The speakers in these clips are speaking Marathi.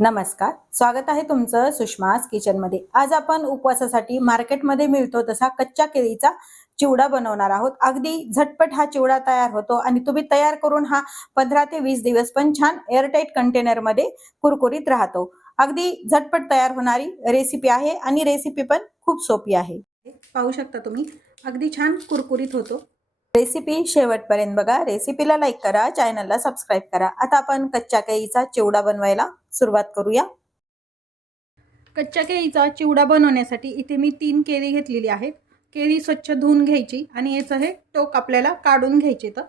नमस्कार स्वागत आहे तुमचं सुषमास किचनमध्ये. आज आपण उपवासासाठी मार्केटमध्ये मिळतो तसा कच्च्या केळीचा चिवडा बनवणार आहोत. अगदी झटपट हा चिवडा तयार होतो आणि तुम्ही तयार करून हा पंधरा ते वीस दिवस पण छान एअरटाईट कंटेनरमध्ये कुरकुरीत राहतो. अगदी झटपट तयार होणारी रेसिपी आहे आणि रेसिपी पण खूप सोपी आहे. पाहू शकता तुम्ही अगदी छान कुरकुरीत होतो. रेसिपी शेवटपर्यंत बघा. रेसिपीला लाईक करा चॅनलला सबस्क्राईब करा. आता आपण कच्च्या केळीचा चिवडा बनवायला सुरुवात करूया. कच्च्या केळीचा चिवडा बनवण्यासाठी इथे मी तीन केळी घेतलेली आहेत. केळी स्वच्छ धुवून घ्यायची आणि याचं हे टोक आपल्याला काढून घ्यायचे तर.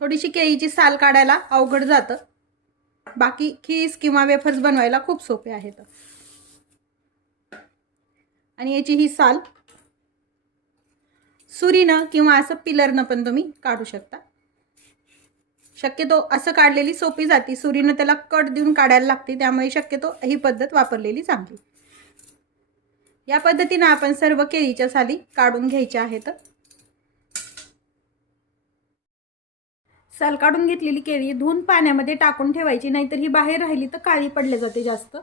थोडीशी केळीची साल काढायला अवघड जातं. बाकी खीस किंवा वेफर्स बनवायला खूप सोपे आहेत आणि याची ही साल सुरीनं किंवा असं पिलरनं पण तुम्ही काढू शकता. शक्यतो असं काढलेली सोपी जाती. सुरीनं त्याला कट देऊन काढायला लागते त्यामुळे शक्यतो ही पद्धत वापरलेली चांगली. या पद्धतीनं आपण सर्व केळीच्या साली काढून घ्यायच्या आहेत. साल काढून घेतलेली केळी धुवून पाण्यामध्ये टाकून ठेवायची नाहीतर ही बाहेर राहिली तर काळी पडले जाते जास्त.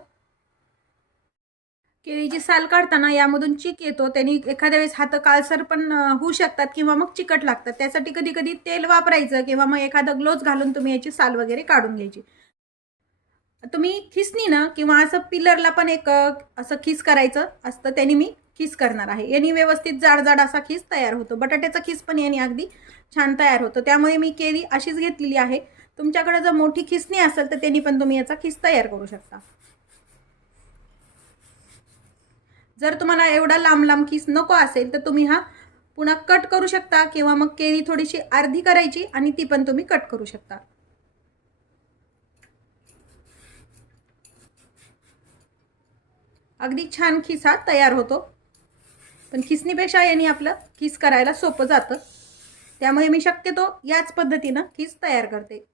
केळीची साल काढताना यामधून चिक येतो. त्यांनी एखाद्या वेळेस हात काळसर पण होऊ शकतात किंवा मग चिकट लागतात. त्यासाठी कधी कधी तेल वापरायचं किंवा मग एखादं ग्लोव्ज घालून तुम्ही याची साल वगैरे काढून घ्यायची. तुम्ही खिसनीनं किंवा असं पिलरला पण एक असं खिस करायचं असतं. त्यांनी मी खिस करणार आहे. यांनी व्यवस्थित जाड जाड असा खिस तयार होतो. बटाट्याचा खिस पण यांनी अगदी छान तयार होतो. त्यामुळे मी केळी अशीच घेतलेली आहे. तुमच्याकडे जर मोठी खिसणी असेल तर त्यांनी पण तुम्ही याचा खिस तयार करू शकता. जर तुम्हाला एवढा लांब लांब किस नको असेल तर तुम्ही हा पुन्हा कट करू शकता किंवा मग केळी थोडीशी अर्धी करायची आणि ती पण तुम्ही कट करू शकता. अगदी छान खिस हा तयार होतो. पण खिसणीपेक्षा यांनी आपलं खिस करायला सोपं जातं. त्यामुळे मी शक्यतो याच पद्धतीनं खिस तयार करते.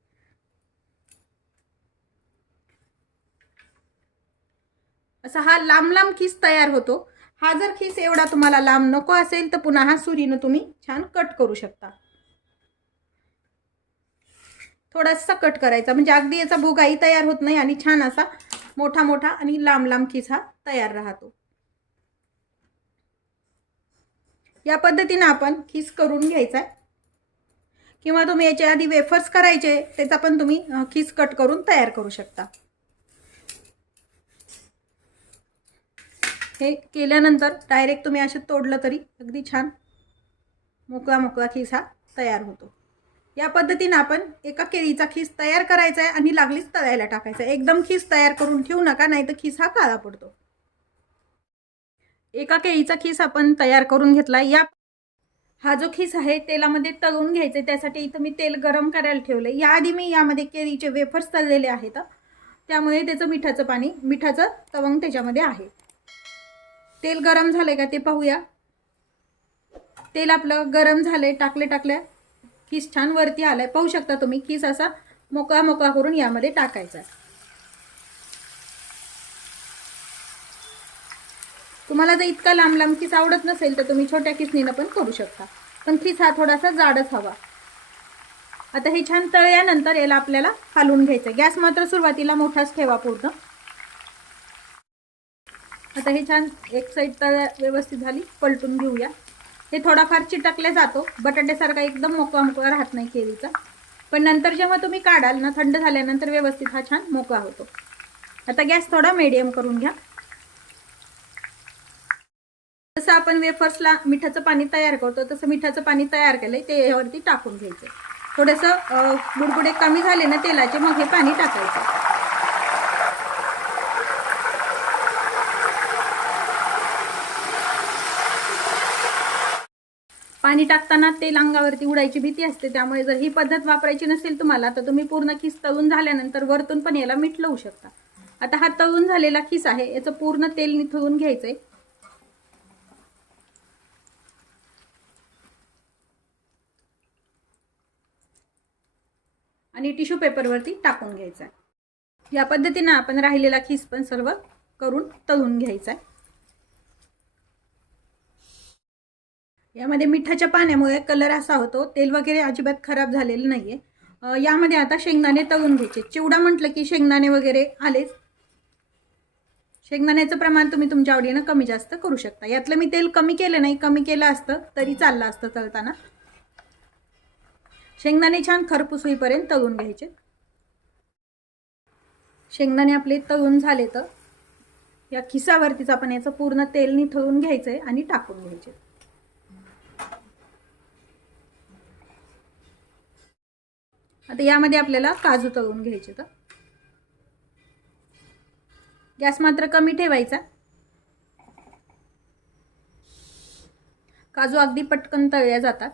असा हा लांब लांब खिस तयार होतो. हा जर खिस एवढा तुम्हाला लांब नको असेल तर पुन्हा हा सुरीनं तुम्ही छान कट करू शकता. थोडासा कट करायचा. म्हणजे अगदी याचा भुगाही तयार होत नाही आणि छान असा मोठा मोठा आणि लांब लांब खिस हा तयार राहतो. या पद्धतीनं आपण खिस करून घ्यायचा आहे किंवा तुम्ही याच्या आधी वेफर्स करायचे त्याचा पण तुम्ही खिस कट करून तयार करू शकता. हे केल्यानंतर डायरेक्ट तुम्ही असं तोडलं तरी अगदी छान. मोकळा मोकळा खीस हा तयार होतो. या पद्धतीनं आपण एका केळीचा खीस तयार करायचा आहे आणि लागलीच तळायला टाकायचा आहे एकदम खीस तयार करून ठेवू नका नाही तर खीस हा काळा पडतो. एका केळीचा खीस आपण तयार करून घेतला. या हा जो खीस आहे तेलामध्ये तळून घ्यायचा आहे त्यासाठी इथं मी तेल गरम करायला ठेवलं आहे याआधी मी यामध्ये केळीचे वेफर्स तळलेले आहेत. त्यामुळे त्याचं मिठाचं पाणी मिठाचं तवंग त्याच्यामध्ये आहे. तेल गरम झालंय का ते पाहूया. तेल आपलं गरम झालंय टाकले टाकल्या किस छान वरती आलाय. पाहू शकता तुम्ही किस असा मोकळा मोकळा करून यामध्ये टाकायचा आहे. तुम्हाला जर इतका लांब लांब किस आवडत नसेल तर तुम्ही छोट्या किसनीनं पण करू शकता. पण किस हा थोडासा जाडच हवा. आता हे छान तळल्यानंतर याला आपल्याला हालवून घ्यायचं गॅस मात्र सुरुवातीला मोठाच ठेवा पूर्ण. आता हे छान एक साईड तर व्यवस्थित झाली पलटून घेऊया. हे थोडाफार चिटकले जातो बटाट्यासारखा एकदम मोकळा मोकळा राहत नाही केळीचा. पण नंतर जेव्हा तुम्ही काढाल ना थंड झाल्यानंतर व्यवस्थित हा छान मोकळा होतो. आता गॅस थोडा मीडियम करून घ्या. जसं आपण वेफर्सला मिठाचं पाणी तयार करतो तसं मिठाचं पाणी तयार केलंय ते यावरती टाकून घ्यायचं. थोडंसं बुडबुडे कमी झाले ना तेलाचे मग हे पाणी टाकायचं. पाणी टाकताना तेल अंगावरती उडायची भीती असते त्यामुळे जर ही पद्धत वापरायची नसेल तुम्हाला तर तुम्ही पूर्ण खिस तळून झाल्यानंतर वरतून पण याला मीठ लावू शकता. आता हा तळून झालेला खिस आहे याचं पूर्ण तेल निथळून घ्यायचं आहे आणि टिश्यू पेपरवरती टाकून घ्यायचा आहे या पद्धतीनं आपण राहिलेला खिस पण सर्व करून तळून घ्यायचा आहे यामध्ये मिठाच्या पाण्यामुळे कलर असा होतो तेल वगैरे अजिबात खराब झालेलं नाही आहे यामध्ये आता शेंगदाणे तळून घ्यायचे. चिवडा म्हटलं की शेंगदाणे वगैरे आलेच. शेंगदाण्याचं प्रमाण तुम्ही तुमच्या आवडीनं कमी जास्त करू शकता. यातलं मी तेल कमी केलं नाही कमी केलं असतं तरी चाललं असतं तळताना. शेंगदाणे छान खरपूस होईपर्यंत तळून घ्यायचे. शेंगदाणे आपले तळून झाले तर या खिसावरतीच आपण याचं पूर्ण तेल निथळून घ्यायचं आहे आणि टाकून घ्यायचे आता यामध्ये आपल्याला काजू तळून घ्यायचे तर. गॅस मात्र कमी ठेवायचा. काजू अगदी पटकन तळल्या जातात.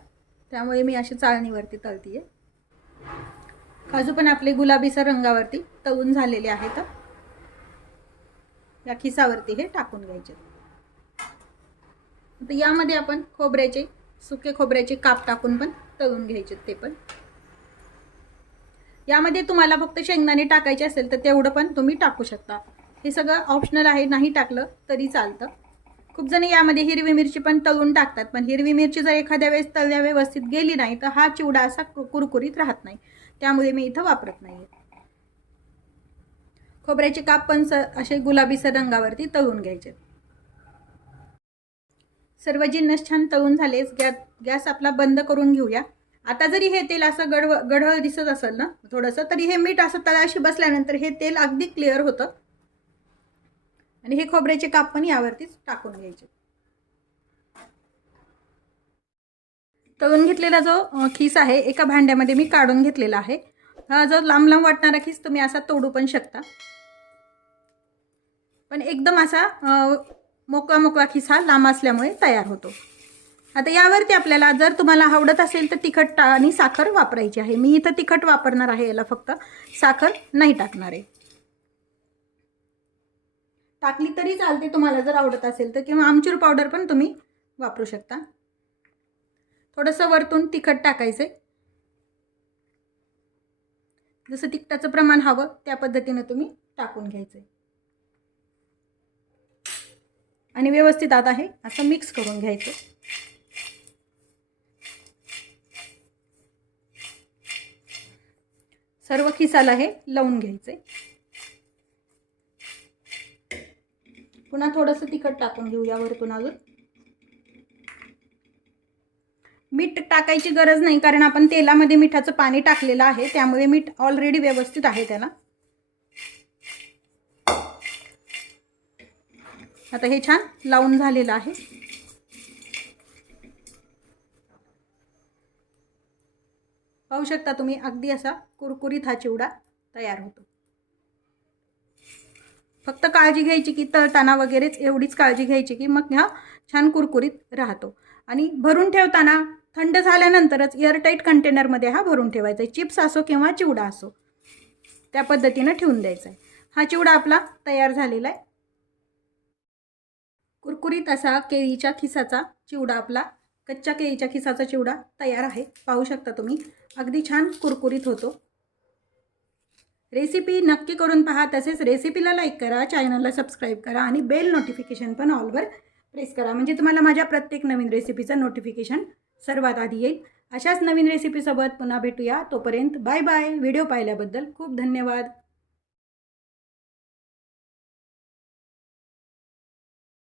त्यामुळे मी अशी चाळणीवरती तळतीये. काजू पण आपले गुलाबीसर रंगावरती तळून झालेले आहेत या खिसावरती हे टाकून घ्यायचे. आता यामध्ये आपण खोबऱ्याचे सुके खोबऱ्याचे काप टाकून पण तळून घ्यायचे ते पण. यामध्ये तुम्हाला फक्त शेंगदाणे टाकायचे असेल तर तेवढं पण तुम्ही टाकू शकता. हे सगळं ऑप्शनल आहे नाही टाकलं तरी चालतं. खूप जण यामध्ये हिरवी मिरची पण तळून टाकतात पण हिरवी मिरची जर एखाद्या वेळेस तळल्या व्यवस्थित गेली नाही तर हा चिवडा असा कु- कुरकुरीत राहत नाही. त्यामुळे मी इथं वापरत नाही खोबऱ्याचे काप पण स असे गुलाबीसर रंगावरती तळून घ्यायचे. सर्व जिन्नस छान तळून झालेच गॅस गॅस आपला बंद करून घेऊया. आता जरी हे तेल असं गडव गढळ दिसत असेल ना थोडंसं तरी हे मीठ असं तळाशी बसल्यानंतर हे तेल अगदी क्लिअर होतं. आणि हे खोबऱ्याचे काप पण यावरतीच टाकून घ्यायचे. तळून घेतलेला जो खीस आहे एका भांड्यामध्ये मी काढून घेतलेला आहे. हा जो लांब लांब वाटणारा खीस तुम्ही असा तोडू पण शकता. पण एकदम असा मोकळा मोकळा खिस हा लांब असल्यामुळे तयार होतो. आता यावरती आपल्याला जर तुम्हाला आवडत असेल तर तिखट टा आणि साखर वापरायची आहे. मी इथं तिखट वापरणार आहे याला फक्त. साखर नाही टाकणार आहे. टाकली तरी चालते तुम्हाला जर आवडत असेल तर. किंवा आमचूर पावडर पण तुम्ही वापरू शकता. थोडंसं वरतून तिखट टाकायचं जसं तिखटाचं प्रमाण हवं त्या पद्धतीनं तुम्ही टाकून घ्यायचं आणि व्यवस्थित आता हे असं मिक्स करून घ्यायचं सर्व खिसाला हे लावून घ्यायचे. पुन्हा थोडंसं तिखट टाकून घेऊ यावरतून अजून. मीठ टाकायची गरज नाही कारण आपण तेलामध्ये मिठाचं पाणी टाकलेलं आहे त्यामुळे मीठ ऑलरेडी व्यवस्थित आहे त्याला. आता हे छान लावून झालेलं आहे. पाहू शकता तुम्ही अगदी असा कुरकुरीत हा चिवडा तयार होतो. फक्त काळजी घ्यायची की तळताना वगैरेच एवढीच काळजी घ्यायची की मग हा छान कुरकुरीत राहतो. आणि भरून ठेवताना थंड झाल्यानंतरच एअरटाईट कंटेनरमध्ये हा भरून ठेवायचा आहे. चिप्स असो किंवा चिवडा असो त्या पद्धतीनं ठेवून द्यायचा आहे. हा चिवडा आपला तयार झालेला आहे. कुरकुरीत असा केळीच्या खिसाचा चिवडा आपला कच्च्या केळीच्या खिसाचा चिवडा तयार आहे. पाहू शकता तुम्ही अगदी छान कुरकुरीत होतो. रेसिपी नक्की करून पहा. तसेच रेसिपीला लाईक करा चॅनलला सबस्क्राईब करा आणि बेल नोटिफिकेशन पण ऑलवर प्रेस करा. म्हणजे तुम्हाला माझ्या प्रत्येक नवीन रेसिपीचं नोटिफिकेशन सर्वात आधी येईल. अशाच नवीन रेसिपीसोबत पुन्हा भेटूया. तोपर्यंत बाय बाय व्हिडिओ पाहिल्याबद्दल खूप धन्यवाद.